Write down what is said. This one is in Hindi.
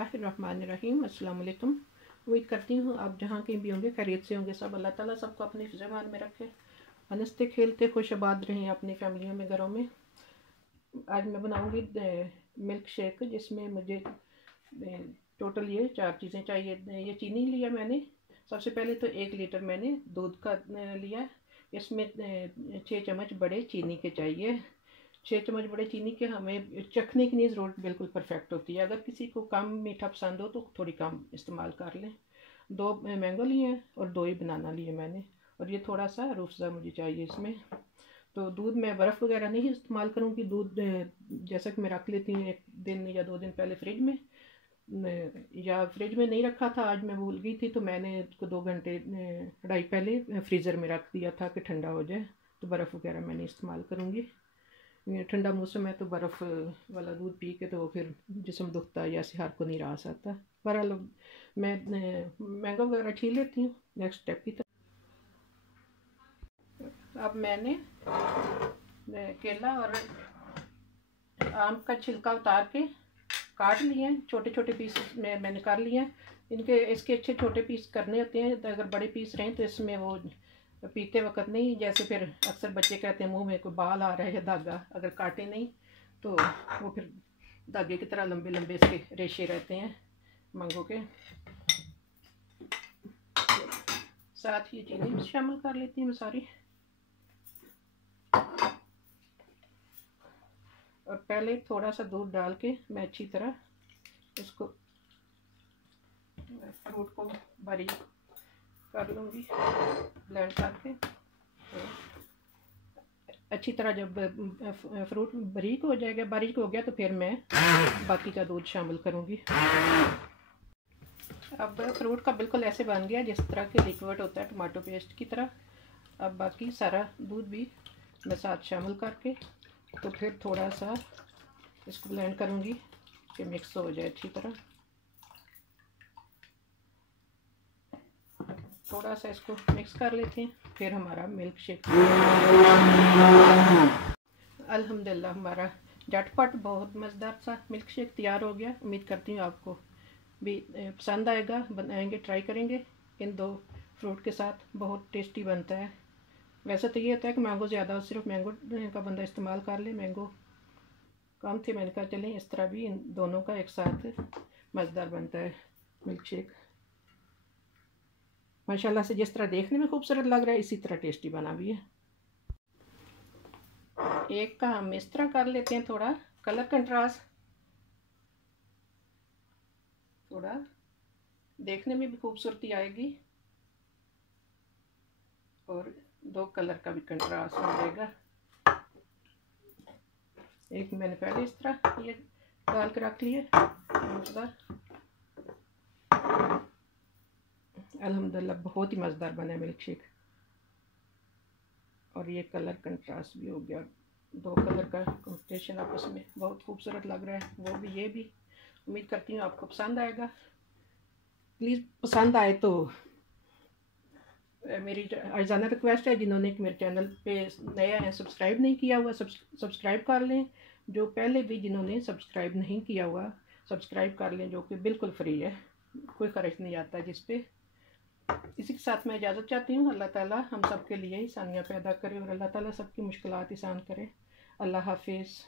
बिस्मिल्लाहिर्रहमानिर्रहीम। अस्सलाम वालेकुम। उम्मीद करती हूँ आप जहाँ कहीं भी होंगे खैरियत से होंगे सब। अल्लाह ताला सबको अपने ज़मान में रखे, हंसते खेलते खुश आबाद रहें अपनी फैमिलियों में, घरों में। आज मैं बनाऊँगी मिल्क शेक, जिसमें मुझे टोटल ये 4 चीज़ें चाहिए। ये चीनी लिया मैंने। सबसे पहले तो 1 लीटर मैंने दूध का लिया। इसमें 6 चम्मच बड़े चीनी के चाहिए। 6 चम्मच बड़े चीनी के हमें चखने की नहीं ज़रूरत, बिल्कुल परफेक्ट होती है। अगर किसी को कम मीठा पसंद हो तो थोड़ी कम इस्तेमाल कर लें। 2 मैंगो लिए हैं और 2 ही बनाना लिए मैंने। और ये थोड़ा सा रूह अफ़ज़ा मुझे चाहिए इसमें। तो दूध मैं बर्फ़ वगैरह नहीं इस्तेमाल करूँगी। दूध जैसा कि मैं रख लेती हूँ 1 दिन या 2 दिन पहले फ्रिज में, या फ्रिज में नहीं रखा था, आज मैं भूल गई थी तो मैंने इसको 2 घंटे 2.5 पहले फ्रीज़र में रख दिया था कि ठंडा हो जाए। तो बर्फ़ वगैरह मैं नहीं इस्तेमाल करूँगी। ठंडा मौसम है तो बर्फ़ वाला दूध पी के तो फिर जिस्म दुखता है या सिहार को नहीं रास आता। बहरहाल मैं मैंगो वगैरह छील लेती हूँ नेक्स्ट स्टेप की तरफ। अब मैंने केला और आम का छिलका उतार के काट लिए हैं, छोटे छोटे पीस में मैंने कर लिए हैं। इसके अच्छे छोटे पीस करने होते हैं, तो अगर बड़े पीस रहें तो इसमें वो पीते वक्त नहीं, जैसे फिर अक्सर बच्चे कहते हैं मुंह में कोई बाल आ रहा है या धागा, अगर काटे नहीं तो वो फिर धागे की तरह लंबे लंबे इसके रेशे रहते हैं मैंगो के। साथ ही चीनी शामिल कर लेती हूँ सारी। और पहले थोड़ा सा दूध डाल के मैं अच्छी तरह इसको फ्रूट को बारीक कर लूँगी, ब्लेंड करके। तो अच्छी तरह जब फ्रूट बारीक हो जाएगा, बारीक हो गया तो फिर मैं बाकी का दूध शामिल करूँगी। अब फ्रूट का बिल्कुल ऐसे बन गया जिस तरह के लिक्विड होता है टमाटो पेस्ट की तरह। अब बाकी सारा दूध भी मैं साथ शामिल करके तो फिर थोड़ा सा इसको ब्लेंड करूँगी कि मिक्स हो जाए अच्छी तरह। थोड़ा सा इसको मिक्स कर लेते हैं, फिर हमारा मिल्क शेक अल्हम्दुलिल्लाह हमारा झटपट बहुत मज़ेदार सा मिल्क शेक तैयार हो गया। उम्मीद करती हूँ आपको भी पसंद आएगा। बनाएंगे, ट्राई करेंगे इन 2 फ्रूट के साथ, बहुत टेस्टी बनता है। वैसे तो ये होता है कि मैंगो ज़्यादा हो, सिर्फ मैंगो का बंदा इस्तेमाल कर ले, मैंगो कम थे, मैंने कहा चलें इस तरह भी इन दोनों का एक साथ मज़ेदार बनता है मिल्क शेक। माशाल्लाह से जिस तरह देखने में खूबसूरत लग रहा है इसी तरह टेस्टी बना भी है। एक का हम इस तरह कर लेते हैं, थोड़ा कलर कंट्रास्ट, थोड़ा देखने में भी खूबसूरती आएगी और 2 कलर का भी कंट्रास्ट हो जाएगा। एक मैंने पहले इस तरह ये डाल के रख लिए, अल्हम्दुलिल्लाह बहुत ही मज़ेदार बना है मिल्क शेक। और ये कलर कंट्रास्ट भी हो गया, 2 कलर का कॉम्बिनेशन आपस में बहुत खूबसूरत लग रहा है। वो भी ये भी उम्मीद करती हूँ आपको पसंद आएगा। प्लीज़ पसंद आए तो मेरी अर्जाना रिक्वेस्ट है, जिन्होंने मेरे चैनल पे नया है सब्सक्राइब नहीं किया हुआ सब्सक्राइब कर लें। जो पहले भी जिन्होंने सब्सक्राइब नहीं किया हुआ सब्सक्राइब कर लें, जो कि बिल्कुल फ्री है, कोई ख़र्च नहीं आता जिस पे। इसी के साथ मैं इजाज़त चाहती हूँ। अल्लाह ताला हम सब के लिए आसानियाँ पैदा करे और अल्लाह ताला सबकी मुश्किलात आसान करे। अल्लाह हाफिज़।